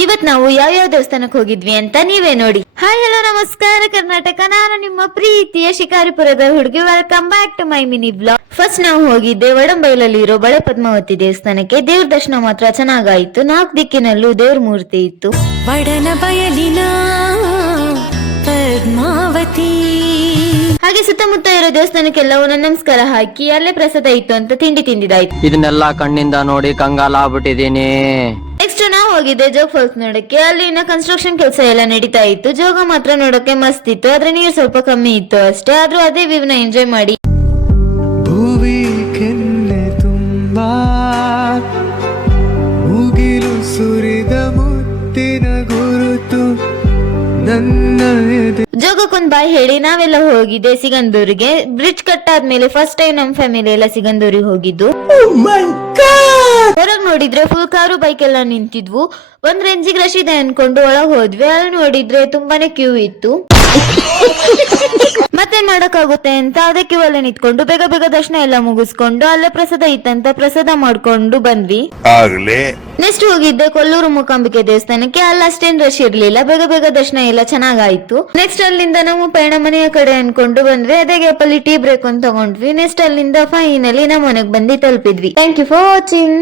ಇವತ್ ನಾವು ಯಾವ ದೇವಸ್ಥಾನಕ್ಕೆ ಹೋಗಿದ್ವಿ ಅಂತ ನೀವೇ ನೋಡಿ. ಹಾಯ್ ಹಲೋ ನಮಸ್ಕಾರ ಕರ್ನಾಟಕ, ನಾನು ನಿಮ್ಮ ಪ್ರೀತಿಯ ಶಿಕಾರಿಪುರದ ಹುಡುಗಿ. Welcome back to my mini blog. First ನಾವು ಹೋಗಿದ್ದೆ ವಡಂಬೈಲಲ್ಲಿರೋ ಬಳೆ ಪದ್ಮಾವತಿ ದೇವಸ್ಥಾನಕ್ಕೆ. ದೇವ್ರ ದರ್ಶನ ಮಾತ್ರ ಚೆನ್ನಾಗಾಯ್ತು. 4 ದಿಕ್ಕಿನಲ್ಲೂ ದೇವ್ರ ಮೂರ್ತಿ ಇತ್ತು. ವಡನ ಬಯಲಿನ ಪದ್ಮಾವತಿ. ಹಾಗೆ ಸುತ್ತಮುತ್ತ ಇರೋ ದೇವಸ್ಥಾನಕ್ಕೆಲ್ಲ ಒಂದೊಂದು ನಮಸ್ಕಾರ ಹಾಕಿ ಅಲ್ಲೇ ಪ್ರಸಾದ ಇತ್ತು ಅಂತ ತಿಂಡಿ ತಿಂದಿದ್ದಾಯ್ತು. ಇದನ್ನೆಲ್ಲ ಕಣ್ಣಿಂದ ನೋಡಿ ಕಂಗಾಲ ಆಗ್ಬಿಟ್ಟಿದೀನಿ. ನೆಕ್ಸ್ಟ್ ನಾವು ಹೋಗಿದ್ದೆ ಜೋಗ್ ಫಾಲ್ಸ್ ನೋಡಕ್ಕೆ. ಅಲ್ಲಿ ಇನ್ನ ಕನ್ಸ್ಟ್ರಕ್ಷನ್ ಕೆಲಸ ಎಲ್ಲ ನಡೀತಾ ಇತ್ತು. ಜೋಗ ಮಾತ್ರ ನೋಡಕ್ಕೆ ಮಸ್ತ್ ಇತ್ತು, ಆದ್ರೆ ನೀರು ಸ್ವಲ್ಪ ಕಮ್ಮಿ ಇತ್ತು ಅಷ್ಟೇ. ಆದ್ರೂ ಅದೇ ವ್ಯೂವ್ನ ಎಂಜಾಯ್ ಮಾಡಿ. ಭುವಿ ಕೆನ್ನೆ ತುಂಬಾ ಮುಗಿಲು ಸುರಿದ ಮುತ್ತಿನ ಗುರುತು ನನ್ನ ಎದೆ. ಜೋಗಕ್ಕೊಂದ್ ಬಾಯ್ ಹೇಳಿ ನಾವೆಲ್ಲ ಹೋಗಿದ್ದೆ ಸಿಗಂದೂರಿಗೆ. ಬ್ರಿಡ್ಜ್ ಕಟ್ ಆದ್ಮೇಲೆ ಫಸ್ಟ್ ಟೈಮ್ ನಮ್ ಫ್ಯಾಮಿಲಿ ಎಲ್ಲ ಸಿಗಂದೂರಿಗೆ ಹೋಗಿದ್ದು. ಹೊರಗ್ ನೋಡಿದ್ರೆ ಫುಲ್ ಕಾರು ಬೈಕ್ ಎಲ್ಲ ನಿಂತಿದ್ವು. ಒಂದ್ ರೇಂಜಿಗೆ ರಶ್ ಇದೆ ಅನ್ಕೊಂಡು ಒಳಗ್ ಹೋದ್ವಿ. ಅಲ್ಲಿ ನೋಡಿದ್ರೆ ತುಂಬಾನೇ ಕ್ಯೂ ಇತ್ತು. ಮತ್ತೆ ಮಾಡಕ್ಕಾಗುತ್ತೆ ಅಂತ ಅದೇ ಕ್ಯೂ ಅಲ್ಲೇ ನಿಂತ್ಕೊಂಡು ಬೇಗ ಬೇಗ ದರ್ಶನ ಎಲ್ಲ ಮುಗಿಸ್ಕೊಂಡು ಅಲ್ಲೇ ಪ್ರಸಾದ ಇತ್ತಂತ ಪ್ರಸಾದ ಮಾಡ್ಕೊಂಡು ಬಂದ್ವಿ. ನೆಕ್ಸ್ಟ್ ಹೋಗಿದ್ದೆ ಕೊಲ್ಲೂರು ಮೂಕಾಂಬಿಕೆ ದೇವಸ್ಥಾನಕ್ಕೆ. ಅಲ್ಲಿ ಅಷ್ಟೇನ್ ರಶ್ ಇರ್ಲಿಲ್ಲ, ಬೇಗ ಬೇಗ ದರ್ಶನ ಎಲ್ಲ ಚೆನ್ನಾಗಾಯ್ತು. ನೆಕ್ಸ್ಟ್ ಅಲ್ಲಿಂದ ನಾವು ಪಯಣ ಮನೆಯ ಕಡೆ ಅನ್ಕೊಂಡು ಬಂದ್ವಿ. ಅದೇ ಗ್ಯಾಪ್ ಅಲ್ಲಿ ಟೀ ಬ್ರೇಕ್ ಅಂತ ತಗೊಂಡ್ವಿ. ನೆಕ್ಸ್ಟ್ ಅಲ್ಲಿಂದ ಫೈನಲಿ ನಮ್ಮ ಮನೆಗ್ ಬಂದು ತಲುಪಿದ್ವಿ. Thank you for watching.